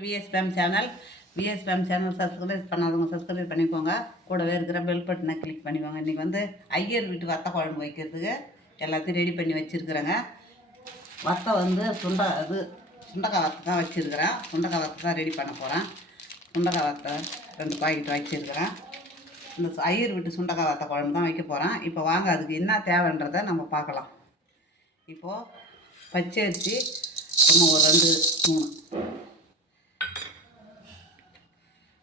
VS fame channel VS fame channel subscribe பண்ணாதவங்க subscribe பண்ணிக்கோங்க. கூடவே இருக்கிற பெல் பட்டனை கிளிக் பண்ணிக்கோங்க. இன்றைக்கி வந்து ஐயர் வீட்டு வத்த குழம்பு வைக்கிறதுக்கு எல்லாத்தையும் ரெடி பண்ணி வச்சுருக்குறேங்க. வத்தை வந்து சுண்டை இது சுண்டக்காய் வத்தை தான் வச்சுருக்கிறேன். சுண்டக்காய் வத்தை தான் ரெடி பண்ண போகிறேன் சுண்டக்காய் வத்தை ரெண்டு பாக்கெட் வச்சுருக்கிறேன். இந்த ஐயர் வீட்டு சுண்டக்காய் வத்த குழம்பு தான் வைக்க போகிறேன் இப்போ வாங்க அதுக்கு என்ன தேவைன்றதை நம்ம பார்க்கலாம். இப்போது பச்சரிசி சும்மா ஒரு ரெண்டு மூணு.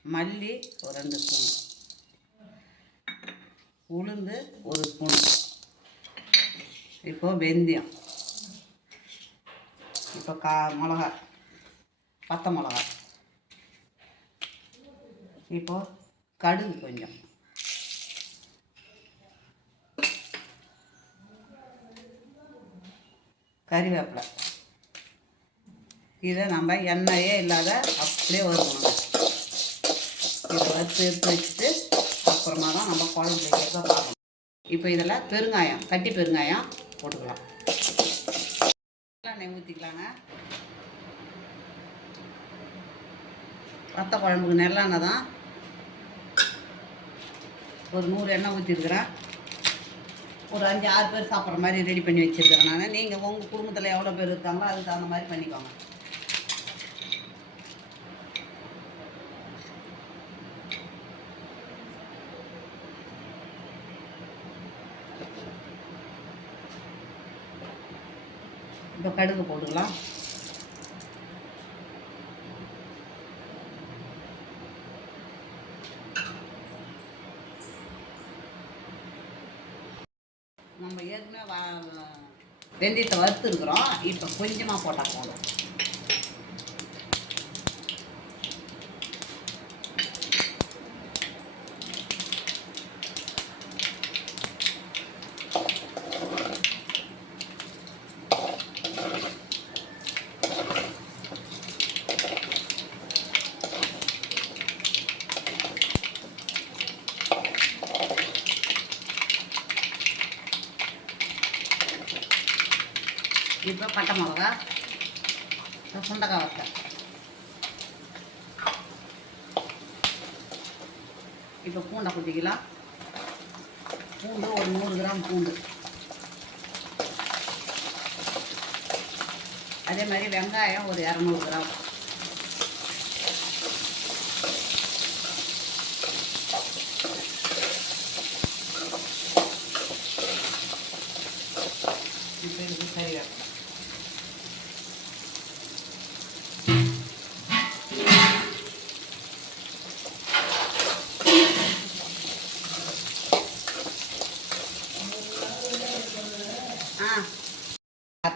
மல்லி ஒரு ரெண்டு ஸ்பூன். உளுந்து ஒரு ஸ்பூன். இப்போ வெந்தயம். இப்போ கா மிளகா பத்தை மிளகா இப்போ கடுகு கொஞ்சம். கறிவேப்பிலை. இதை நம்ம எண்ணெயே இல்லாத அப்படியே வறுக்கணுங்க இதை வறுத்து எடுத்து வச்சுட்டு அப்புறமா தான் நம்ம குழம்பு வைக்கிறத பார்க்கணும் இப்போ இதில் பெருங்காயம் கட்டி பெருங்காயம் போட்டுக்கலாம். எண்ணெய் ஊற்றிக்கலாங்க ரத்த குழம்புக்கு நெல்லெண்ணெய் தான். ஒரு நூறு எண்ணெய் ஊற்றிருக்கிறேன் ஒரு அஞ்சு ஆறு பேர் சாப்பிட்ற மாதிரி ரெடி பண்ணி வச்சுருக்கிறேன் நான். நீங்கள் உங்கள் குடும்பத்தில் எவ்வளோ பேர் இருக்காங்களோ அதுக்கு தகுந்த மாதிரி பண்ணிக்கோங்க. இப்போ கடுகு போட்டுக்கலாம். நம்ம ஏற்கனவே வெந்தயத்தை வறுத்துருக்குறோம். இப்போ கொஞ்சமாக போட்டால் போதும். இப்போ பட்டை மிளகா இப்போ சுண்டக்காய் வத்தல் இப்போ பூண்டை குத்திக்கலாம் பூண்டு ஒரு நூறு கிராம் பூண்டு. அதே மாதிரி வெங்காயம் ஒரு இரநூறு கிராம். இப்போ இது சரியாக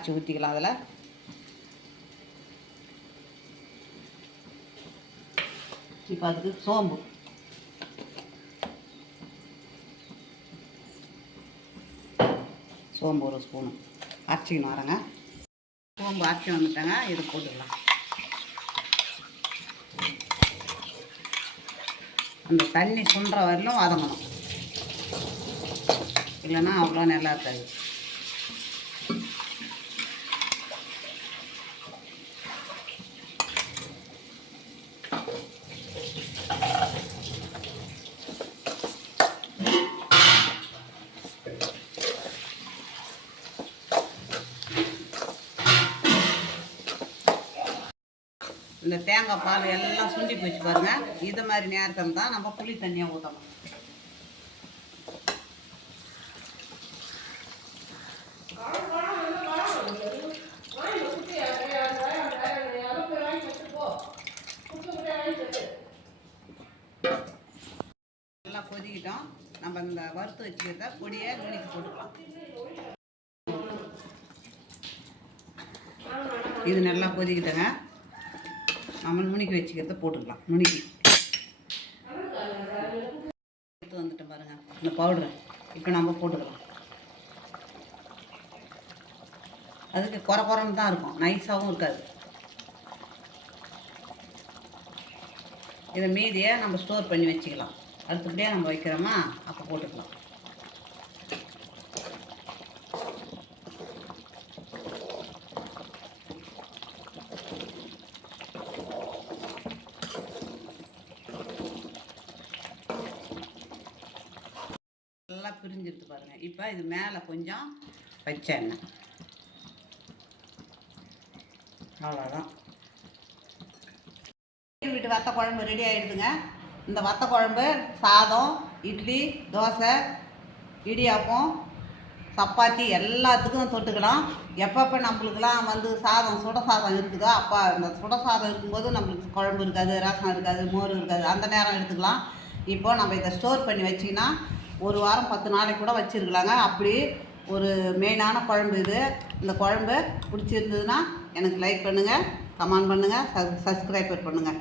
காய்ச்சி ஊற்றிக்கலாம் அதில். இப்போ அதுக்கு சோம்பு. சோம்பு ஒரு ஸ்பூனு. அரைச்சிக்கணும் வரேங்க சோம்பு அரைச்சி வந்துட்டேங்க இது போட்டுக்கலாம். அந்த தண்ணி சுண்டுற வரலும் வதங்கணும். இல்லைன்னா அவ்வளோ நல்லா இருக்காது. இந்த தேங்காய் பால் எல்லாம் சுண்டி போச்சு பாருங்க. இது மாதிரி நேரத்தில் தான் நம்ம புளி தண்ணியை ஊற்றணும் நல்லா கொதிக்கிட்டோம். நம்ம இந்த வறுத்து வச்சுக்கிறத பொடியை நுனிக்கு போட்டுக்கலாம். இது நல்லா கொதிக்கிட்டங்க நம்ம நுணுக்கி வச்சுக்கிறத போட்டுக்கலாம் நுணுக்கி எடுத்து வந்துட்டோம் பாருங்க இந்த பவுடரு இப்போ நம்ம போட்டுக்கலாம். அதுக்கு குறை குறைன்னு தான் இருக்கும் நைஸாகவும் இருக்காது. இதை மீதியை நம்ம ஸ்டோர் பண்ணி வச்சுக்கலாம். அடுத்தபடியாக நம்ம வைக்கிறோமா அப்போ போட்டுக்கலாம். பாருங்கள் இப்போ இது மேலே கொஞ்சம் பச்சை எண்ணெய். அவ்வளோதான் வீட்டு வத்த குழம்பு ரெடி ஆகிடுதுங்க இந்த வத்த குழம்பு சாதம் இட்லி தோசை இடியாப்பம் சப்பாத்தி எல்லாத்துக்கும் தொட்டுக்கலாம். எப்பப்போ நம்மளுக்கெல்லாம் வந்து சாதம் சுட சாதம் இருக்குதோ அப்போ அந்த சுட சாதம் இருக்கும்போது நம்மளுக்கு குழம்பு இருக்காது ரசம் இருக்காது மோர் இருக்காது அந்த நேரம் எடுத்துக்கலாம். இப்போது நம்ம இதை ஸ்டோர் பண்ணி வச்சிங்கன்னா ஒரு வாரம் பத்து நாளைக்கு கூட வச்சுருக்கலாங்க. அப்படி ஒரு மெயினான குழம்பு இது. இந்த குழம்பு பிடிச்சிருந்ததுன்னா எனக்கு லைக் பண்ணுங்கள் கமெண்ட் பண்ணுங்கள் சப்ஸ்கிரைபர் பண்ணுங்கள்